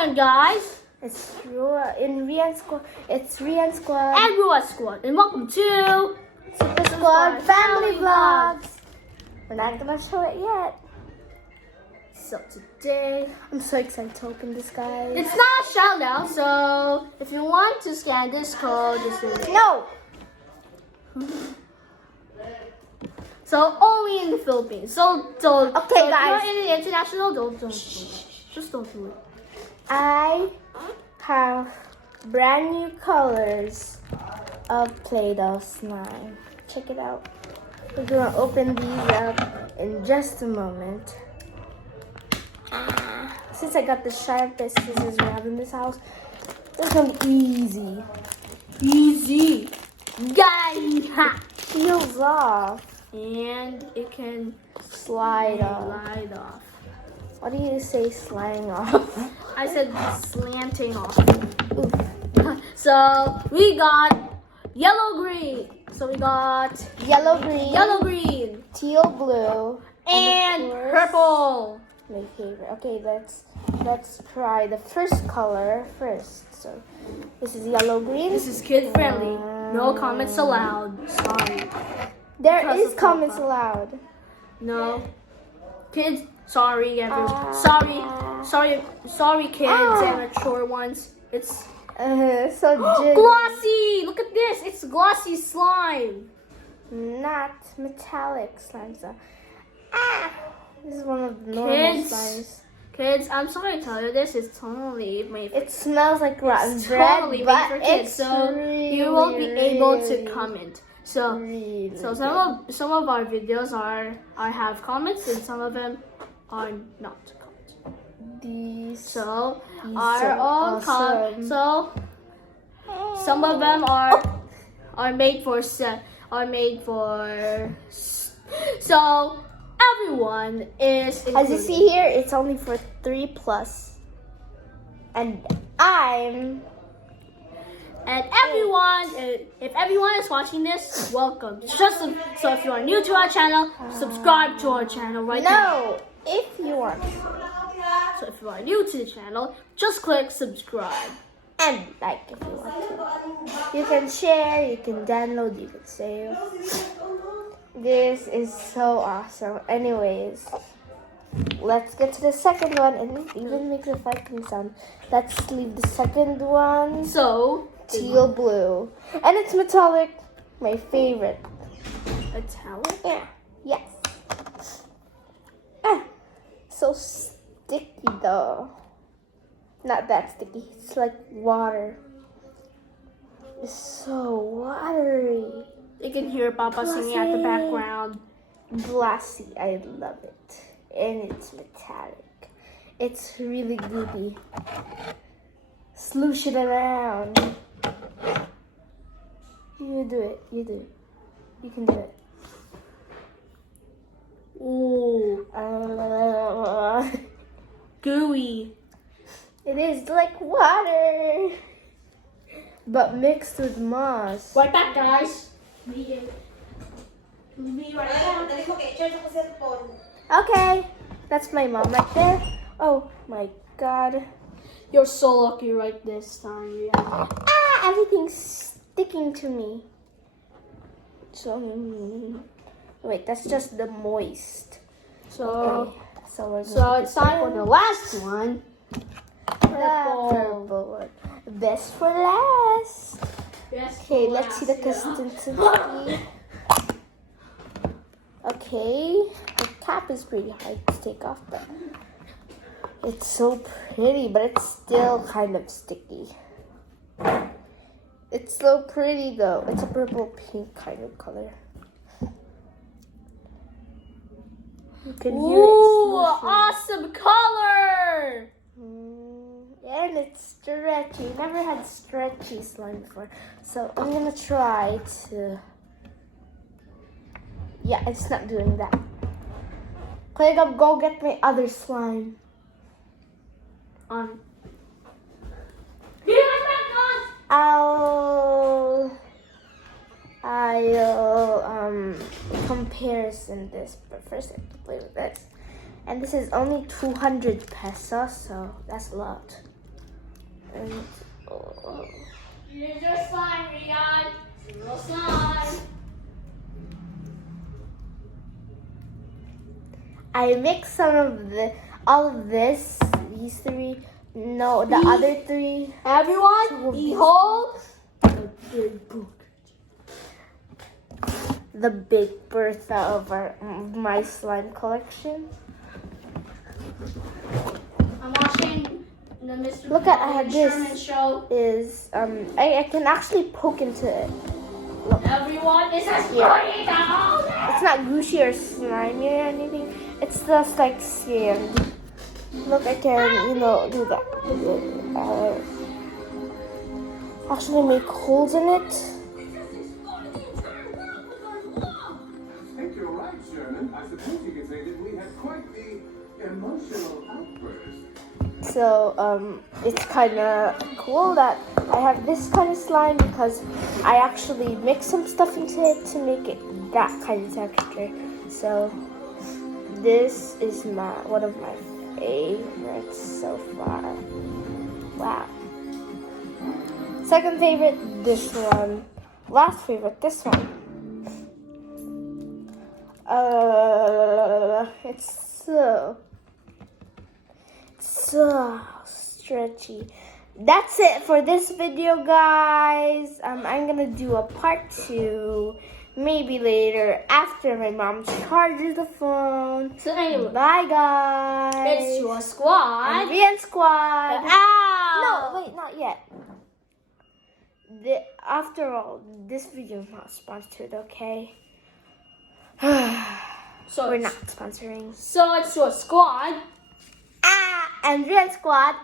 going, guys? It's in Rian Squad. It's Rian Squad. And Ruan Squad. And welcome to Super Squad Family Vlogs. We're not gonna show it yet. So today, I'm so excited to open this, guys. it's not a shout out, so if you want to scan this code, just do it. No. So only in the Philippines. So don't. Okay, so guys. If you're in the international, don't do it. Just don't do it. I have brand new colors of PlayDoh slime. Check it out. We're gonna open these up in just a moment. Since I got the sharpest scissors we have in this house, it's gonna be easy. Easy. Guys. Ha. Peels off. And it can Slide off. slide off. What do you say, sliding off? I said slanting off. So we got yellow green. So we got Yellow green, teal blue, and of course, purple. my favorite. Okay, let's try the first color first. So this is yellow green. This is kid friendly. No comments allowed. Sorry. There because is of comments Papa. allowed. No. Kids, sorry, sorry kids and mature ones. It's So jiggly. glossy. Look at this. It's glossy slime. Not metallic slime. So, this is one of the normal slimes. Kids, I'm sorry to tell you this is totally made for It smells like rotten It's bread, totally made but for kids, it's so really, you won't be able to really, comment. So really so good. some of our videos are have comments and some of them are not comments. These So These are are all awesome. so some of them are made for so everyone is As you included. see here, it's only for 3+. And I'm And everyone, if everyone is watching this, welcome. So if you are new to our channel, subscribe to our channel right now. no. If you want, So if you are new to the channel, just click subscribe. and like if you want to, you can share, you can download, you can save. This is so awesome. Anyways, let's get to the second one, and it even makes a fighting sound. Let's leave the second one. So Teal blue, and it's metallic. My favorite. metallic. Yeah. Yes. So sticky though. Not that sticky. It's like water. It's so watery. You can hear Papa singing at the background. Glassy. I love it. And it's metallic. It's really goopy. Sloosh it around. You do it. You do it. You can do it. Ooh, gooey. It is like water, but mixed with moss. Right back, guys. Be right back. Okay, that's my mom right there. Oh my god. You're so lucky right this time, Rian. Everything's sticking to me. So, wait, that's just the moist. So Okay, so we're so it's time for the last one. purple one. Best for last. Yes. Okay, let's see the consistency. Okay, the cap is pretty hard to take off, but it's so pretty, but it's still kind of sticky. It's so pretty though. It's a purple pink kind of color. You can hear it Ooh, smooshing. awesome color! And it's stretchy. Never had stretchy slime before. So I'm gonna try to. Yeah, it's not doing that. Click up, go get my other slime. Be right back, guys. I'll comparison this, but first I have to play with this. And this is only 200 pesos, so that's a lot. And Here's your slime, Rian. Real slime. I mixed some of all of this, these three. No, the other three. Everyone, behold the big book. The Big Bertha of my slime collection. I'm watching the Mr. Look at I have Sherman this. show. Is I can actually poke into it. Look. Everyone, is this Yeah. pretty doll? It's not gushy or slimy or anything. It's just like sand. Look, I can, do that. Actually make holes in it. I think you're right, Sherman. I suppose you could say that we had quite the emotional outburst. So, it's kind of cool that I have this kind of slime because I actually mix some stuff into it to make it that kind of texture. So, this is one of my favorites so far. Wow. Second favorite, this one. Last favorite, this one. It's so stretchy. That's it for this video, guys. I'm gonna do a part 2 maybe later after my mom charges the phone. So anyway, Bye, guys. it's your squad. And Rian squad. Ow! No, wait, not yet. After all, this video is not sponsored, okay? So We're it's- not sponsoring. So it's your squad. And Rian squad.